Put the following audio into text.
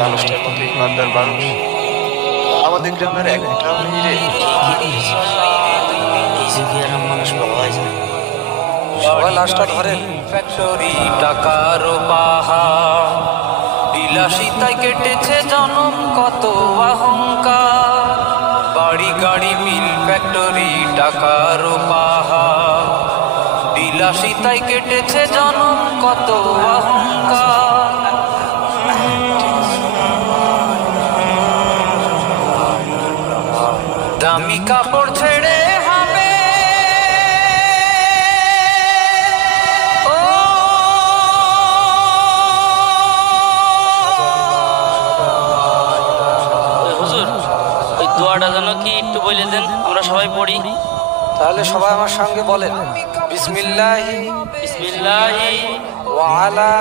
মানুষটার মতো ইমানদার মানুষ আমাদের গ্রামের একটাও নেই রে। মানুষ বলা হয় যায় সবাই লাশটা ধরেন। ফ্যাক্টরি টাকার পাহাড় বিলাসিতায় কেটেছে জনম কত অহংকার। বাড়ি গাড়ি মিল ফ্যাক্টরি টাকার পাহাড় বিলাসিতায় কেটেছে জনম কত অহংকার। দামি কাপড় ছেড়ে হবে হুজুর, ওই দোয়াটা যেন কি একটু বলে দেন, আমরা সবাই পড়ি। তাহলে সবাই আমার সঙ্গে বলেন, বিসমিল্লাহি বিসমিল্লাহি ওয়া আলা